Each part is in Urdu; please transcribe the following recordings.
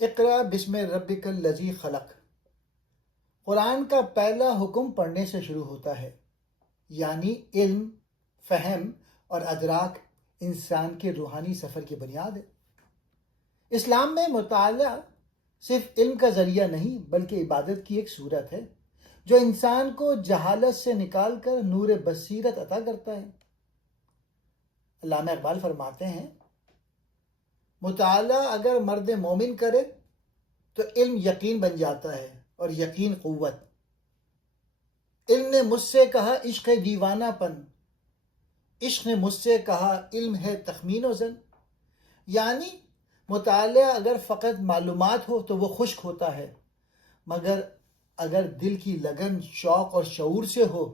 اقرا بسم ربک الذی خلق۔ قرآن کا پہلا حکم پڑھنے سے شروع ہوتا ہے، یعنی علم، فہم اور ادراک انسان کے روحانی سفر کی بنیاد ہے۔ اسلام میں مطالعہ صرف علم کا ذریعہ نہیں بلکہ عبادت کی ایک صورت ہے جو انسان کو جہالت سے نکال کر نور بصیرت عطا کرتا ہے۔ علامہ اقبال فرماتے ہیں، مطالعہ اگر مرد مومن کرے تو علم یقین بن جاتا ہے اور یقین قوت۔ علم نے مجھ سے کہا عشق ہے دیوانہ پن، عشق نے مجھ سے کہا علم ہے تخمین و زن۔ یعنی مطالعہ اگر فقط معلومات ہو تو وہ خشک ہوتا ہے، مگر اگر دل کی لگن، شوق اور شعور سے ہو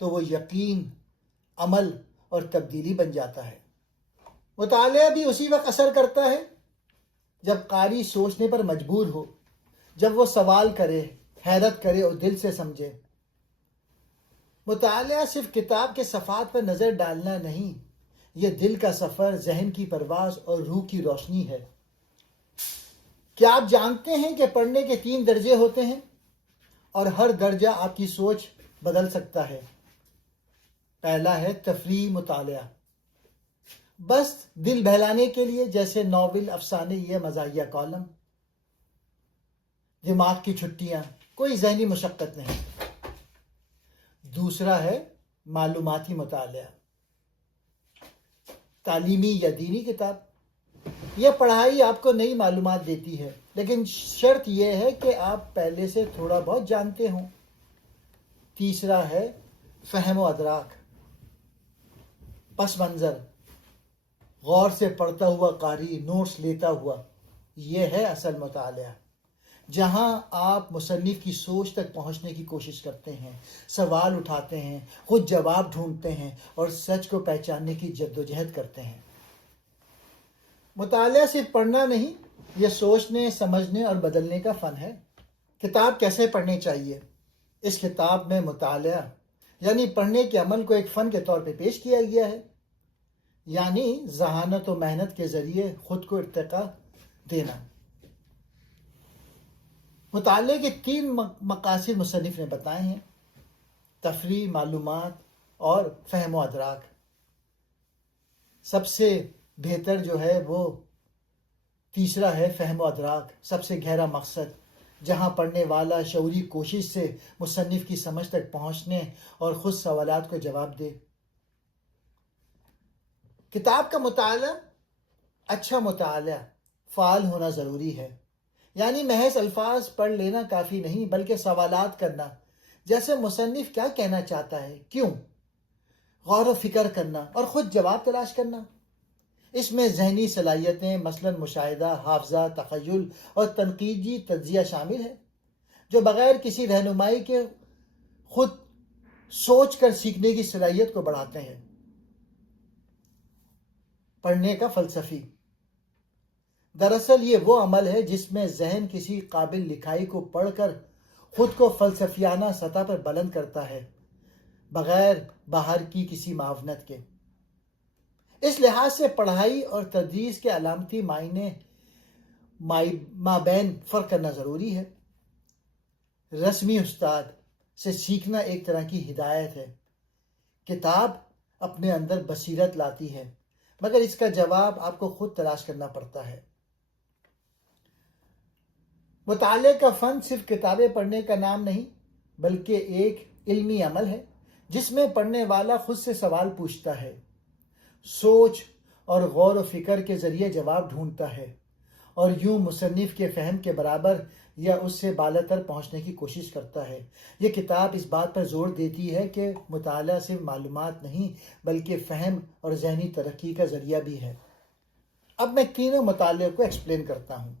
تو وہ یقین، عمل اور تبدیلی بن جاتا ہے۔ مطالعہ بھی اسی وقت اثر کرتا ہے جب قاری سوچنے پر مجبور ہو، جب وہ سوال کرے، حیرت کرے اور دل سے سمجھے۔ مطالعہ صرف کتاب کے صفحات پر نظر ڈالنا نہیں، یہ دل کا سفر، ذہن کی پرواز اور روح کی روشنی ہے۔ کیا آپ جانتے ہیں کہ پڑھنے کے 3 درجے ہوتے ہیں اور ہر درجہ آپ کی سوچ بدل سکتا ہے؟ پہلا ہے تفریحی مطالعہ، بس دل بہلانے کے لیے، جیسے ناول، افسانے یا مزاحیہ کالم۔ دماغ کی چھٹیاں، کوئی ذہنی مشقت نہیں۔ دوسرا ہے معلوماتی مطالعہ، تعلیمی یا دینی کتاب۔ یہ پڑھائی آپ کو نئی معلومات دیتی ہے، لیکن شرط یہ ہے کہ آپ پہلے سے تھوڑا بہت جانتے ہوں۔ تیسرا ہے فہم و ادراک، پس منظر، غور سے پڑھتا ہوا قاری، نوٹس لیتا ہوا۔ یہ ہے اصل مطالعہ، جہاں آپ مصنف کی سوچ تک پہنچنے کی کوشش کرتے ہیں، سوال اٹھاتے ہیں، خود جواب ڈھونڈتے ہیں اور سچ کو پہچاننے کی جدوجہد کرتے ہیں۔ مطالعہ صرف پڑھنا نہیں، یہ سوچنے، سمجھنے اور بدلنے کا فن ہے۔ کتاب کیسے پڑھنی چاہیے؟ اس کتاب میں مطالعہ یعنی پڑھنے کے عمل کو ایک فن کے طور پہ پیش کیا گیا ہے، یعنی ذہانت و محنت کے ذریعے خود کو ارتقا دینا۔ مطالعے کے 3 مقاصد مصنف نے بتائے ہیں: تفریح، معلومات اور فہم و ادراک۔ سب سے بہتر جو ہے وہ تیسرا ہے، فہم و ادراک، سب سے گہرا مقصد، جہاں پڑھنے والا شعوری کوشش سے مصنف کی سمجھ تک پہنچنے اور خود سوالات کو جواب دے۔ کتاب کا مطالعہ، اچھا مطالعہ، فعال ہونا ضروری ہے۔ یعنی محض الفاظ پڑھ لینا کافی نہیں، بلکہ سوالات کرنا، جیسے مصنف کیا کہنا چاہتا ہے، کیوں، غور و فکر کرنا اور خود جواب تلاش کرنا۔ اس میں ذہنی صلاحیتیں، مثلا مشاہدہ، حافظہ، تخیل اور تنقیدی تجزیہ شامل ہے، جو بغیر کسی رہنمائی کے خود سوچ کر سیکھنے کی صلاحیت کو بڑھاتے ہیں۔ پڑھنے کا فلسفی، دراصل یہ وہ عمل ہے جس میں ذہن کسی قابل لکھائی کو پڑھ کر خود کو فلسفیانہ سطح پر بلند کرتا ہے، بغیر باہر کی کسی معاونت کے۔ اس لحاظ سے پڑھائی اور تدریس کے علامتی معنی مابین فرق کرنا ضروری ہے۔ رسمی استاد سے سیکھنا ایک طرح کی ہدایت ہے۔ کتاب اپنے اندر بصیرت لاتی ہے، مگر اس کا جواب آپ کو خود تلاش کرنا پڑتا ہے۔ مطالعے کا فن صرف کتابیں پڑھنے کا نام نہیں، بلکہ ایک علمی عمل ہے جس میں پڑھنے والا خود سے سوال پوچھتا ہے، سوچ اور غور و فکر کے ذریعے جواب ڈھونڈتا ہے، اور یوں مصنف کے فہم کے برابر یا اس سے بالاتر پہنچنے کی کوشش کرتا ہے۔ یہ کتاب اس بات پر زور دیتی ہے کہ مطالعہ صرف معلومات نہیں بلکہ فہم اور ذہنی ترقی کا ذریعہ بھی ہے۔ اب میں تینوں مطالعے کو ایکسپلین کرتا ہوں۔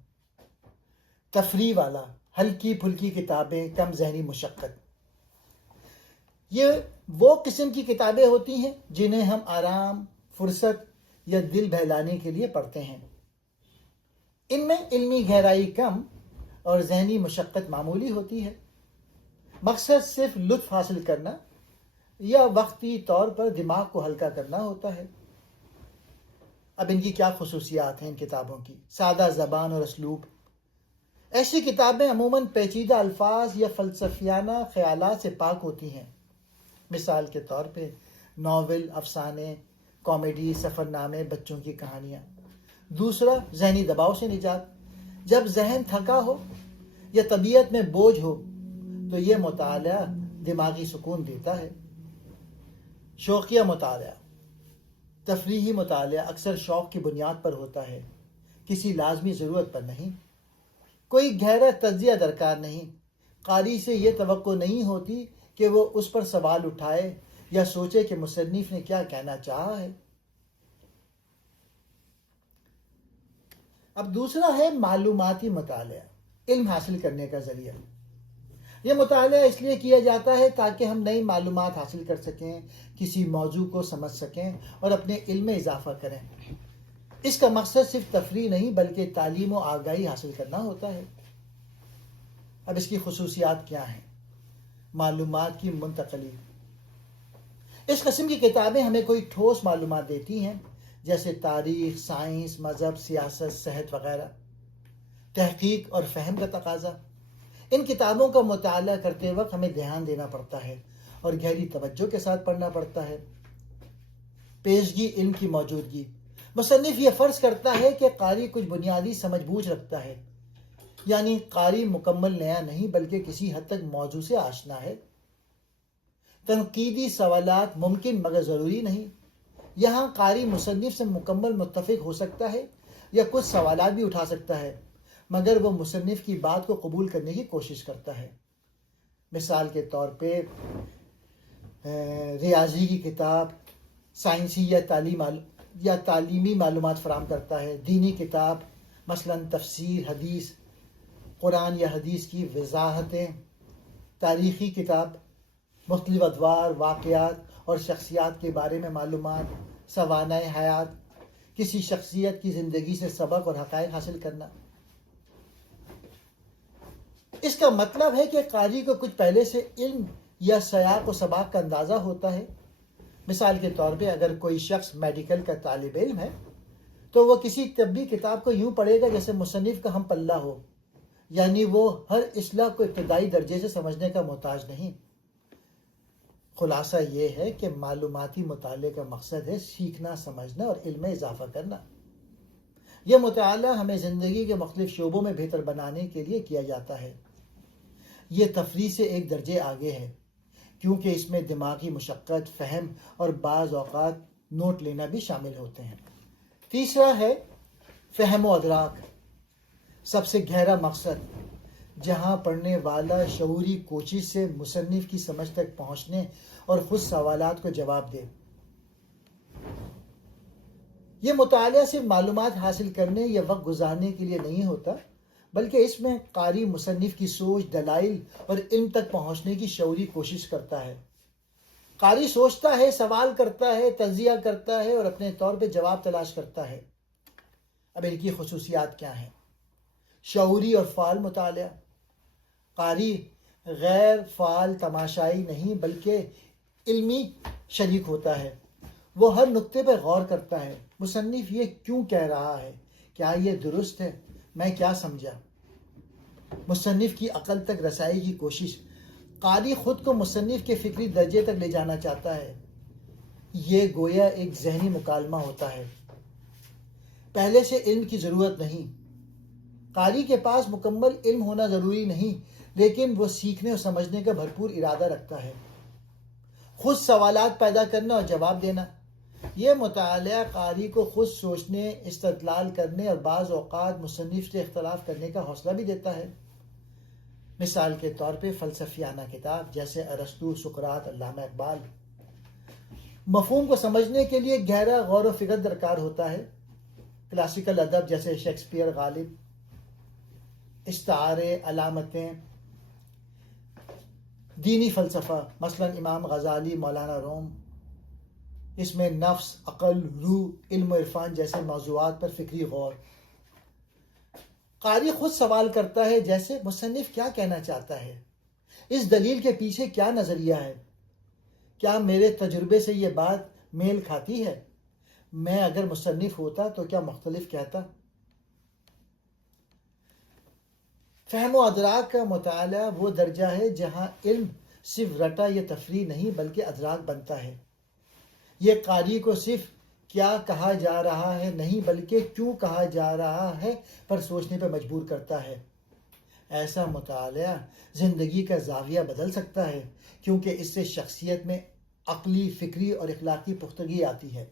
تفریح والا، ہلکی پھلکی کتابیں، کم ذہنی مشقت۔ یہ وہ قسم کی کتابیں ہوتی ہیں جنہیں ہم آرام، فرصت یا دل بہلانے کے لیے پڑھتے ہیں۔ ان میں علمی گہرائی کم اور ذہنی مشقت معمولی ہوتی ہے۔ مقصد صرف لطف حاصل کرنا یا وقتی طور پر دماغ کو ہلکا کرنا ہوتا ہے۔ اب ان کی کیا خصوصیات ہیں ان کتابوں کی؟ سادہ زبان اور اسلوب، ایسی کتابیں عموماً پیچیدہ الفاظ یا فلسفیانہ خیالات سے پاک ہوتی ہیں. مثال کے طور پہ ناول، افسانے، کامیڈی، سفر نامے، بچوں کی کہانیاں. دوسرا، ذہنی دباؤ سے نجات. جب ذہن تھکا ہو یا طبیعت میں بوجھ ہو تو یہ مطالعہ دماغی سکون دیتا ہے. شوقیہ مطالعہ. تفریحی مطالعہ اکثر شوق کی بنیاد پر ہوتا ہے، کسی لازمی ضرورت پر نہیں. کوئی گہرا تجزیہ درکار نہیں. قاری سے یہ توقع نہیں ہوتی کہ وہ اس پر سوال اٹھائے یا سوچے کہ مصنف نے کیا کہنا چاہا ہے. اب دوسرا ہے معلوماتی مطالعہ، علم حاصل کرنے کا ذریعہ. یہ مطالعہ اس لیے کیا جاتا ہے تاکہ ہم نئی معلومات حاصل کر سکیں، کسی موضوع کو سمجھ سکیں اور اپنے علم میں اضافہ کریں. اس کا مقصد صرف تفریح نہیں بلکہ تعلیم و آگاہی حاصل کرنا ہوتا ہے. اب اس کی خصوصیات کیا ہیں؟ معلومات کی منتقلی. اس قسم کی کتابیں ہمیں کوئی ٹھوس معلومات دیتی ہیں، جیسے تاریخ، سائنس، مذہب، سیاست، صحت وغیرہ. تحقیق اور فہم کا تقاضا. ان کتابوں کا مطالعہ کرتے وقت ہمیں دھیان دینا پڑتا ہے اور گہری توجہ کے ساتھ پڑھنا پڑتا ہے. پیشگی علم کی موجودگی. مصنف یہ فرض کرتا ہے کہ قاری کچھ بنیادی سمجھ بوجھ رکھتا ہے، یعنی قاری مکمل نیا نہیں بلکہ کسی حد تک موضوع سے آشنا ہے. تنقیدی سوالات ممکن مگر ضروری نہیں. یہاں قاری مصنف سے مکمل متفق ہو سکتا ہے یا کچھ سوالات بھی اٹھا سکتا ہے، مگر وہ مصنف کی بات کو قبول کرنے کی کوشش کرتا ہے. مثال کے طور پہ ریاضی کی کتاب سائنسی یا تعلیمی معلومات فراہم کرتا ہے. دینی کتاب مثلا تفسیر، حدیث، قرآن یا حدیث کی وضاحتیں. تاریخی کتاب مختلف ادوار، واقعات اور شخصیات کے بارے میں معلومات. سوانح حیات، کسی شخصیت کی زندگی سے سبق اور حقائق حاصل کرنا. اس کا مطلب ہے کہ قاری کو کچھ پہلے سے علم یا سیاق و سباق کا اندازہ ہوتا ہے. مثال کے طور پہ اگر کوئی شخص میڈیکل کا طالب علم ہے تو وہ کسی طبی کتاب کو یوں پڑھے گا جیسے مصنف کا ہم پلہ ہو، یعنی وہ ہر اصطلاح کو ابتدائی درجے سے سمجھنے کا محتاج نہیں. خلاصہ یہ ہے کہ معلوماتی مطالعے کا مقصد ہے سیکھنا، سمجھنا اور علم میں اضافہ کرنا. یہ مطالعہ ہمیں زندگی کے مختلف شعبوں میں بہتر بنانے کے لیے کیا جاتا ہے. یہ تفریح سے ایک درجے آگے ہے کیونکہ اس میں دماغی مشقت، فہم اور بعض اوقات نوٹ لینا بھی شامل ہوتے ہیں. تیسرا ہے فہم و ادراک، سب سے گہرا مقصد، جہاں پڑھنے والا شعوری کوشش سے مصنف کی سمجھ تک پہنچنے اور خود سوالات کو جواب دے. یہ مطالعہ صرف معلومات حاصل کرنے یا وقت گزارنے کے لیے نہیں ہوتا بلکہ اس میں قاری مصنف کی سوچ، دلائل اور علم تک پہنچنے کی شعوری کوشش کرتا ہے. قاری سوچتا ہے، سوال کرتا ہے، تجزیہ کرتا ہے اور اپنے طور پہ جواب تلاش کرتا ہے. اب ان کی خصوصیات کیا ہیں؟ شعوری اور فعال مطالعہ. قاری غیر فعال تماشائی نہیں بلکہ علمی شریک ہوتا ہے. وہ ہر نقطے پر غور کرتا ہے. مصنف یہ کیوں کہہ رہا ہے؟ کیا یہ درست ہے؟ میں کیا سمجھا؟ مصنف کی عقل تک رسائی کی کوشش. قاری خود کو مصنف کے فکری درجے تک لے جانا چاہتا ہے. یہ گویا ایک ذہنی مکالمہ ہوتا ہے، پہلے سے علم کی ضرورت نہیں. قاری کے پاس مکمل علم ہونا ضروری نہیں لیکن وہ سیکھنے اور سمجھنے کا بھرپور ارادہ رکھتا ہے. خود سوالات پیدا کرنا اور جواب دینا. یہ مطالعہ قاری کو خود سوچنے، استدلال کرنے اور بعض اوقات مصنف سے اختلاف کرنے کا حوصلہ بھی دیتا ہے. مثال کے طور پہ فلسفیانہ کتاب جیسے ارسطو، سقراط، علامہ اقبال. مفہوم کو سمجھنے کے لیے گہرا غور و فکر درکار ہوتا ہے. کلاسیکل ادب جیسے شیکسپیئر، غالب. استعارے، علامتیں. دینی فلسفہ مثلا امام غزالی، مولانا روم. اس میں نفس، عقل، روح، علم و عرفان جیسے موضوعات پر فکری غور. قاری خود سوال کرتا ہے جیسے مصنف کیا کہنا چاہتا ہے؟ اس دلیل کے پیچھے کیا نظریہ ہے؟ کیا میرے تجربے سے یہ بات میل کھاتی ہے؟ میں اگر مصنف ہوتا تو کیا مختلف کہتا؟ فہم و ادراک کا مطالعہ وہ درجہ ہے جہاں علم صرف رٹا یا تفریح نہیں بلکہ ادراک بنتا ہے. یہ قاری کو صرف کیا کہا جا رہا ہے نہیں بلکہ کیوں کہا جا رہا ہے پر سوچنے پر مجبور کرتا ہے. ایسا مطالعہ زندگی کا زاویہ بدل سکتا ہے کیونکہ اس سے شخصیت میں عقلی، فکری اور اخلاقی پختگی آتی ہے.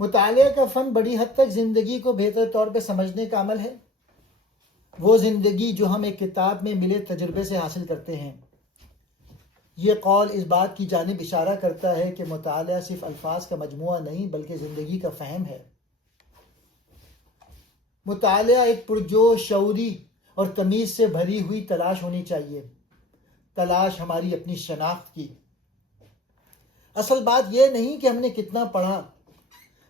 مطالعے کا فن بڑی حد تک زندگی کو بہتر طور پہ سمجھنے کا عمل ہے. وہ زندگی جو ہم ایک کتاب میں ملے تجربے سے حاصل کرتے ہیں. یہ قول اس بات کی جانب اشارہ کرتا ہے کہ مطالعہ صرف الفاظ کا مجموعہ نہیں بلکہ زندگی کا فہم ہے. مطالعہ ایک پرجوش، شعوری اور تمیز سے بھری ہوئی تلاش ہونی چاہیے. تلاش ہماری اپنی شناخت کی. اصل بات یہ نہیں کہ ہم نے کتنا پڑھا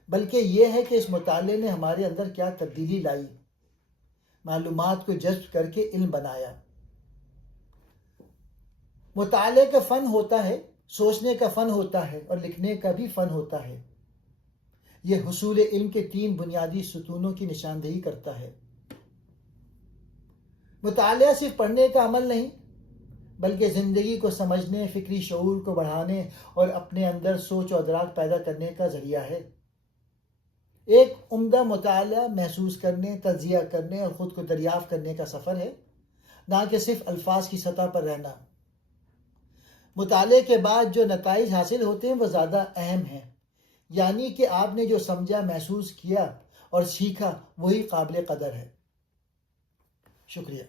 بلکہ یہ ہے کہ اس مطالعے نے ہمارے اندر کیا تبدیلی لائی، معلومات کو جذب کر کے علم بنایا. مطالعے کا فن ہوتا ہے، سوچنے کا فن ہوتا ہے اور لکھنے کا بھی فن ہوتا ہے. یہ حصول علم کے 3 بنیادی ستونوں کی نشاندہی کرتا ہے. مطالعہ صرف پڑھنے کا عمل نہیں بلکہ زندگی کو سمجھنے، فکری شعور کو بڑھانے اور اپنے اندر سوچ و ادراک پیدا کرنے کا ذریعہ ہے. ایک عمدہ مطالعہ محسوس کرنے، تجزیہ کرنے اور خود کو دریافت کرنے کا سفر ہے، نہ کہ صرف الفاظ کی سطح پر رہنا. مطالعے کے بعد جو نتائج حاصل ہوتے ہیں وہ زیادہ اہم ہیں، یعنی کہ آپ نے جو سمجھا، محسوس کیا اور سیکھا وہی قابل قدر ہے. شکریہ.